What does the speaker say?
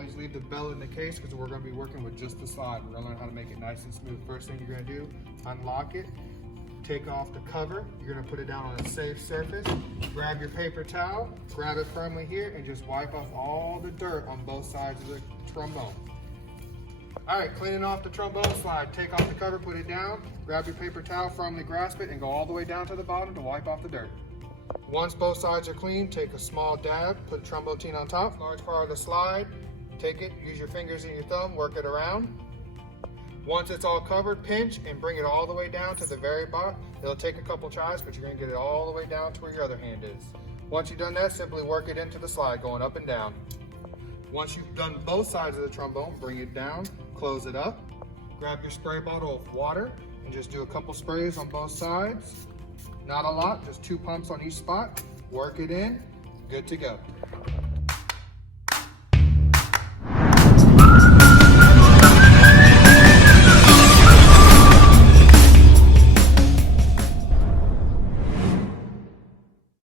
always leave the bell in the case because we're going to be working with just the slide. We're going to learn how to make it nice and smooth. First thing you're going to do, unlock it, take off the cover. You're going to put it down on a safe surface. Grab your paper towel, grab it firmly here, and just wipe off all the dirt on both sides of the trombone. All right, cleaning off the trombone slide. Take off the cover, put it down, grab your paper towel, firmly grasp it, and go all the way down to the bottom to wipe off the dirt. Once both sides are clean, take a small dab, put trombone on top, large part of the slide, take it, use your fingers and your thumb, work it around. Once it's all covered, pinch and bring it all the way down to the very bottom. It'll take a couple tries, but you're gonna get it all the way down to where your other hand is. Once you've done that, simply work it into the slide, going up and down. Once you've done both sides of the trombone, bring it down, close it up, grab your spray bottle of water, and just do a couple sprays on both sides. Not a lot, just 2 pumps on each spot. Work it in, good to go.